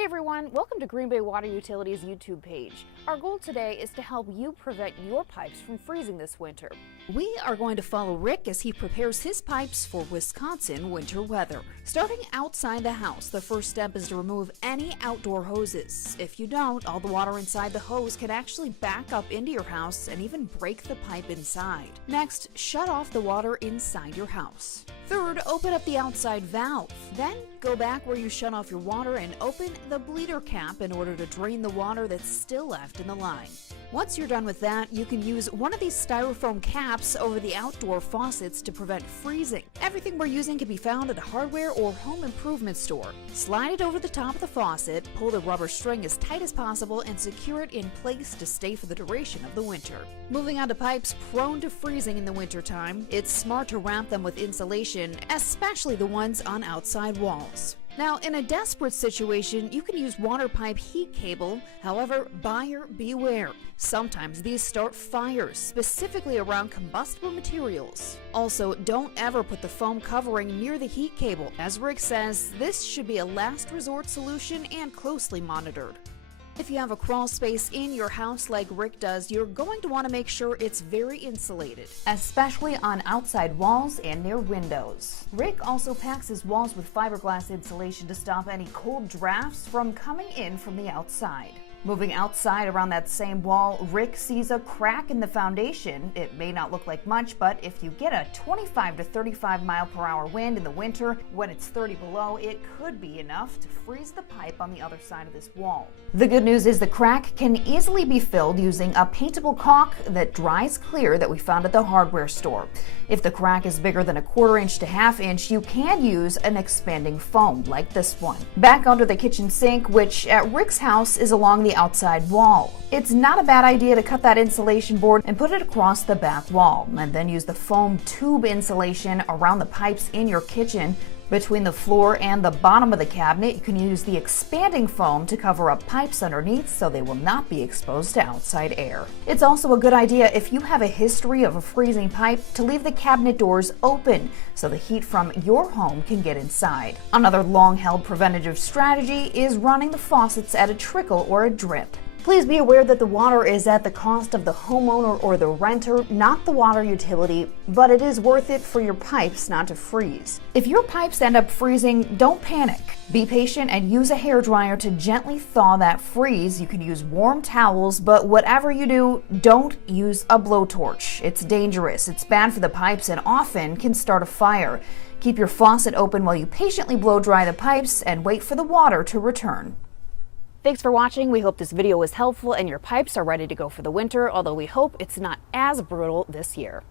Hey everyone, welcome to Green Bay Water Utilities YouTube page. Our goal today is to help you prevent your pipes from freezing this winter. We are going to follow Rick as he prepares his pipes for Wisconsin winter weather. Starting outside the house, the first step is to remove any outdoor hoses. If you don't, all the water inside the hose can actually back up into your house and even break the pipe inside. Next, shut off the water inside your house. Third, open up the outside valve. Then, go back where you shut off your water and open the bleeder cap in order to drain the water that's still left in the line. Once you're done with that, you can use one of these styrofoam caps over the outdoor faucets to prevent freezing. Everything we're using can be found at a hardware or home improvement store. Slide it over the top of the faucet, pull the rubber string as tight as possible, and secure it in place to stay for the duration of the winter. Moving on to pipes prone to freezing in the wintertime, it's smart to wrap them with insulation, especially the ones on outside walls. Now, in a desperate situation, you can use water pipe heat cable. However, buyer beware. Sometimes these start fires, specifically around combustible materials. Also, don't ever put the foam covering near the heat cable. As Rick says, this should be a last resort solution and closely monitored. If you have a crawl space in your house like Rick does, you're going to want to make sure it's very insulated, especially on outside walls and near windows. Rick also packs his walls with fiberglass insulation to stop any cold drafts from coming in from the outside. Moving outside around that same wall, Rick sees a crack in the foundation. It may not look like much, but if you get a 25 to 35 mile per hour wind in the winter, when it's 30 below, it could be enough to freeze the pipe on the other side of this wall. The good news is the crack can easily be filled using a paintable caulk that dries clear that we found at the hardware store. If the crack is bigger than a 1/4 inch to 1/2 inch, you can use an expanding foam like this one. Back under the kitchen sink, which at Rick's house is along the outside wall. It's not a bad idea to cut that insulation board and put it across the back wall, and then use the foam tube insulation around the pipes in your kitchen. Between the floor and the bottom of the cabinet, you can use the expanding foam to cover up pipes underneath so they will not be exposed to outside air. It's also a good idea, if you have a history of a freezing pipe, to leave the cabinet doors open so the heat from your home can get inside. Another long-held preventative strategy is running the faucets at a trickle or a drip. Please be aware that the water is at the cost of the homeowner or the renter, not the water utility, but it is worth it for your pipes not to freeze. If your pipes end up freezing, don't panic. Be patient and use a hairdryer to gently thaw that freeze. You can use warm towels, but whatever you do, don't use a blowtorch. It's dangerous, it's bad for the pipes, and often can start a fire. Keep your faucet open while you patiently blow dry the pipes and wait for the water to return. Thanks for watching. We hope this video was helpful and your pipes are ready to go for the winter, although we hope it's not as brutal this year.